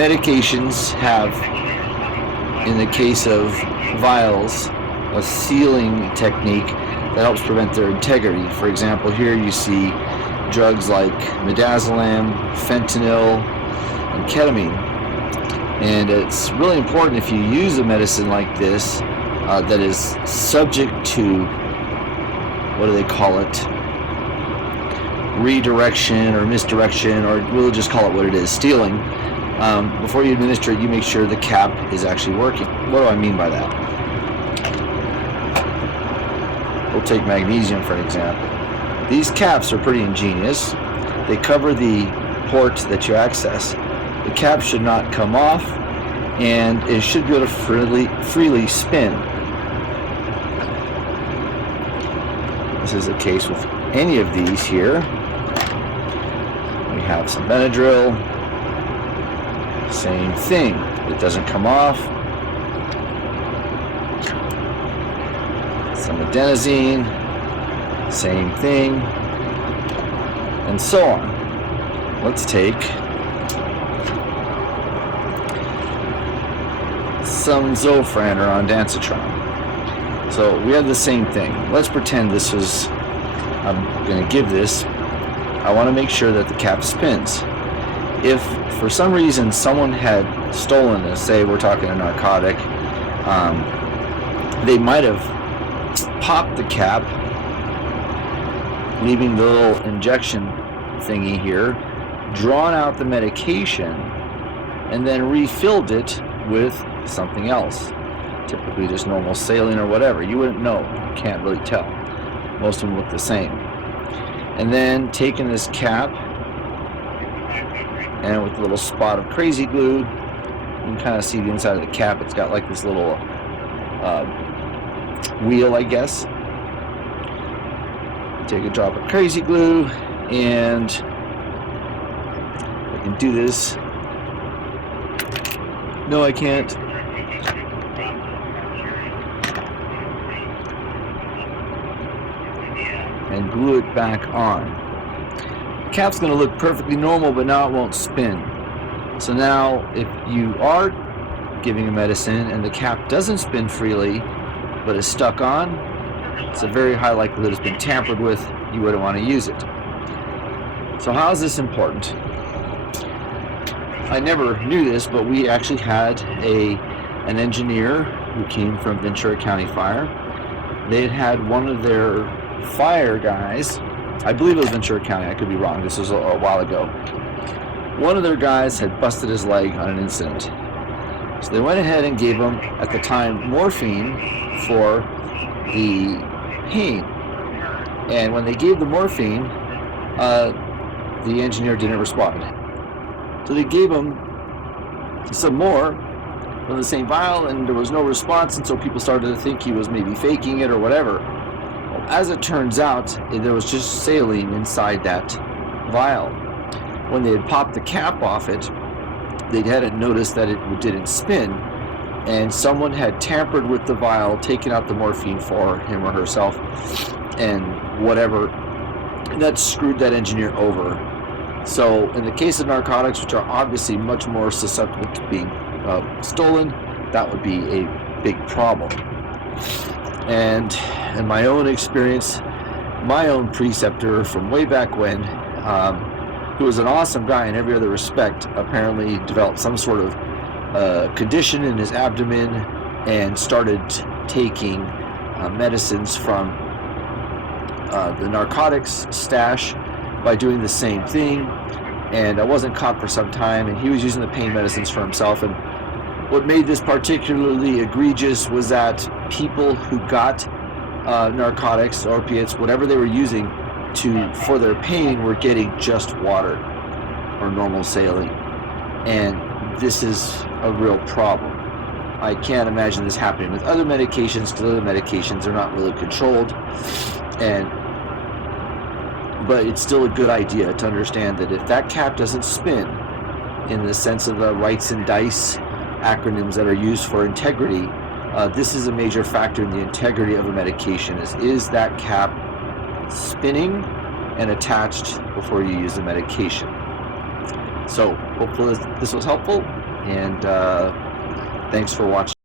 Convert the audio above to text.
medications have, in the case of vials, a sealing technique that helps prevent their integrity. For example, here you see drugs like midazolam, fentanyl, and ketamine. And it's really important if you use a medicine like this that is subject to, what do they call it, redirection or misdirection, or we'll just call it what it is, stealing. Before you administer it, you make sure the cap is actually working. What do I mean by that? We'll take magnesium for an example. These caps are pretty ingenious. They cover the port that you access. The cap should not come off, and it should be able to freely spin. This is the case with any of these here. We have some Benadryl. Same thing. It doesn't come off. Some adenosine. Same thing. And so on. Let's take some Zofran or ondansetron. So we have the same thing. Let's pretend this was, I'm going to give this. I want to make sure that the cap spins. If for some reason someone had stolen this, say we're talking a narcotic, they might have popped the cap, leaving the little injection thingy here, drawn out the medication, and then refilled it with something else. Typically just normal saline or whatever. You wouldn't know. You can't really tell. Most of them look the same. And then taking this cap, and with a little spot of crazy glue, you can kind of see the inside of the cap. It's got like this little wheel, I guess. Take a drop of crazy glue, and I can do this. No, I can't. And glue it back on. The cap's going to look perfectly normal, but now it won't spin. So now if you are giving a medicine and the cap doesn't spin freely but is stuck on, it's a very high likelihood it's been tampered with. You wouldn't want to use it. So how is this important? I never knew this, but we actually had an engineer who came from Ventura County Fire. They had one of their fire guys, I believe it was Ventura County, I could be wrong, this was a while ago. One of their guys had busted his leg on an incident. So they went ahead and gave him, at the time, morphine for the pain. And when they gave the morphine, the engineer didn't respond. So they gave him some more from the same vial, and there was no response, and so people started to think he was maybe faking it or whatever. Well, as it turns out, there was just saline inside that vial. When they had popped the cap off it, they hadn't noticed that it didn't spin, and someone had tampered with the vial, taken out the morphine for him or herself, and whatever, and that screwed that engineer over. So in the case of narcotics, which are obviously much more susceptible to being stolen, that would be a big problem. And in my own experience, my own preceptor from way back when, who was an awesome guy in every other respect, apparently developed some sort of condition in his abdomen and started taking medicines from the narcotics stash by doing the same thing. And I wasn't caught for some time, and he was using the pain medicines for himself. And what made this particularly egregious was that people who got narcotics, opiates, whatever they were using for their pain, were getting just water or normal saline. And this is a real problem. I can't imagine this happening with other medications, because other medications are not really controlled. But it's still a good idea to understand that if that cap doesn't spin, in the sense of the rights and dice acronyms that are used for integrity, this is a major factor in the integrity of a medication. Is that cap spinning and attached before you use the medication? So hopefully this was helpful. And thanks for watching.